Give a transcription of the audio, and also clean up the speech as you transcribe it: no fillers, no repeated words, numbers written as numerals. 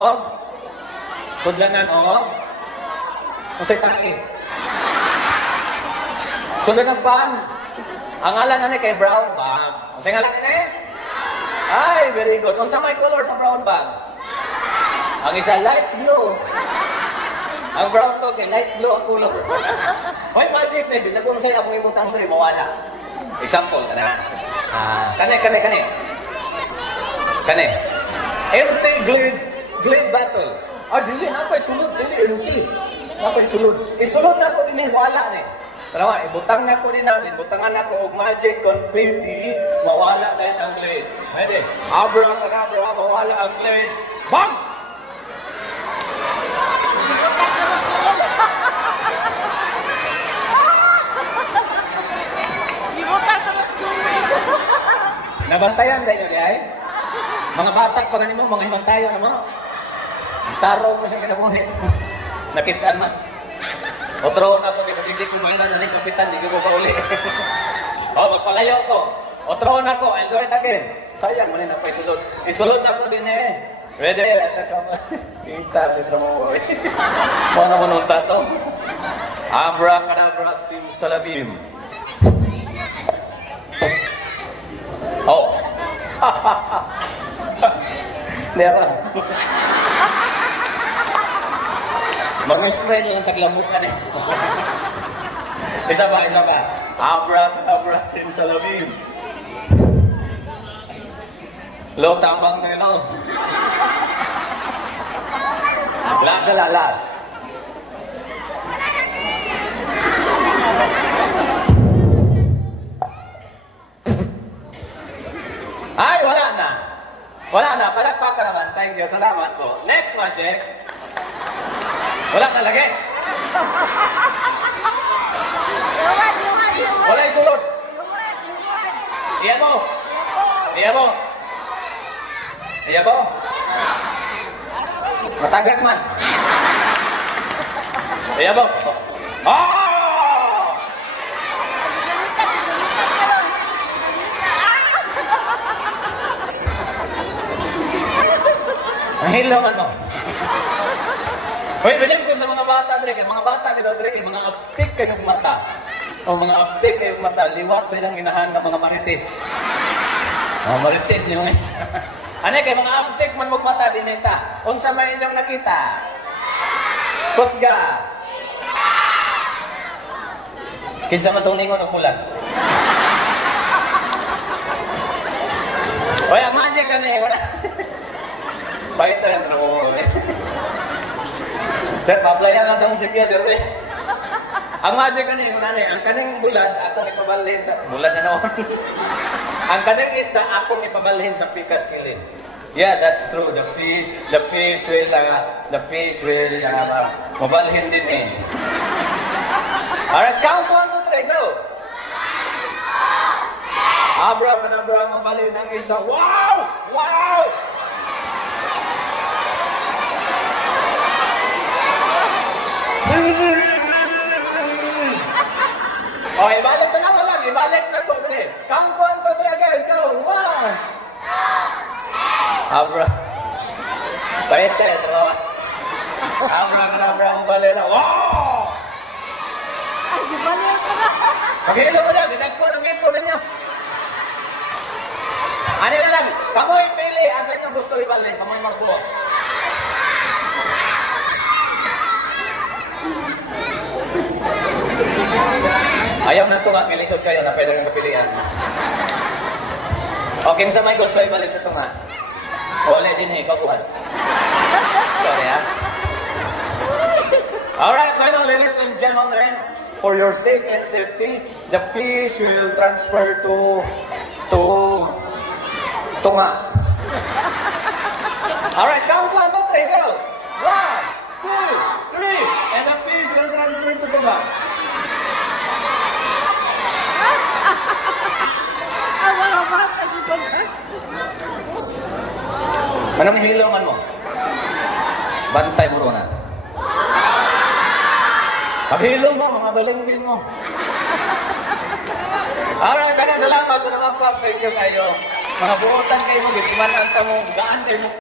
Og, sudlanan og, usay taki. Sudlanan ban. Ang ngalan na kay brown bag. Usay ngalan ni? Ay, very good. Unsa may color sa brown bag? Ang isa light blue. Ang brown to kay light blue ang color. Hoy, magic na. Bisa kung sa'yo akong ibutang ko, mawala. Example, kana. Kane. Empty glade battle. Dili na pa'y sulod, dili empty. Na pa'y sulod. Isulod na ko din wala ni. Tara, ibutang na ko din natin. Butangan na ko og magic confetti. Mawala na ang glade. Pwede. Abracadabra, mawala ang glade. Bang! Nabantayan dahil nyo ay? Mga batak pa ganun mo, mga himantayan mo. Taro mo siya kinabuhin. Nakitaan man. Otro na po, kasi hindi ko mahina na ni kapitan, hindi ko pa uli. Magpalayo ko. Otro na ko, I'll do it again. Sayang mo na pa isulod. Isulod na ko din eh. Ready? Kita, dito mo. Mga naman nung tato. Abracadabra simsalabim. Oh. Lera. Mag-spray niya yung taglamutan eh. Isa ba? Abracadabra simsalabim. Lo, tamang nilo. Lalas. Ay, wala na. Palakpak ka naman. Thank you. Salamat po. Next project. Wala na lagi. Wala isulod. Iya mo. Matagat man. Iya mo. Ang hilaw ano? Hoy, ganyan ko sa mga bata, Drake. Mga bata nila, Drake, mga aptik kayong mata. O mga aptik kayong mata, liwat sa ilang inahan ng mga marites. Mga marites yung ano kay mga aptik man magmata din ita. Unsa man inyong nakita? Kusga. Kinsa man tong lingon og bulan? Hoy, ang magic kani wala. Baita yan mo. Sir, paplayan na itong sipya, sir. Ang magic kanin, ang kaning bulan, akong ipabalhin sa... Bulan na noon. Ang kaning isda, akong ipabalhin sa pikas kilin. Yeah, that's true. The fish will mabalhin din eh. Alright, count 1, 2, 3, go! Abracadabra, mabalhin ang isda. Wow! Oh, ibalik na lang. Ibalik na ko. Count 1, 2, 3 again. Go. 1. Abra. Pahit ito. Abra. Ang bali na. Wow! Ay, ibalik ko na. Paghilo mo na. Dinagpo ng info ninyo. Ano na lang. Kamoy pili. Asa nyo gusto ibalik. Kamoy magbuo. Ayaw na ito nga, kilisod kayo na pwede mong kapilihan. Okay, sa may gusto ibalik ito nga. Wala din eh, kabuhan. Sorry ha. Alright, final ladies and gentlemen, for your sake and safety, the fish will transfer to nga. Alright, count 1, 2, 3, go! 1, 2, 3, and the fish will transfer to tunga. Anong hilawan mo? Bantay mo na. Paghilo mo, mga balingbing mo. Alright, salamat sa mga pa-pay kayo. Mga buotan kayo mo, bitiman ang tamong gaan kayo mo.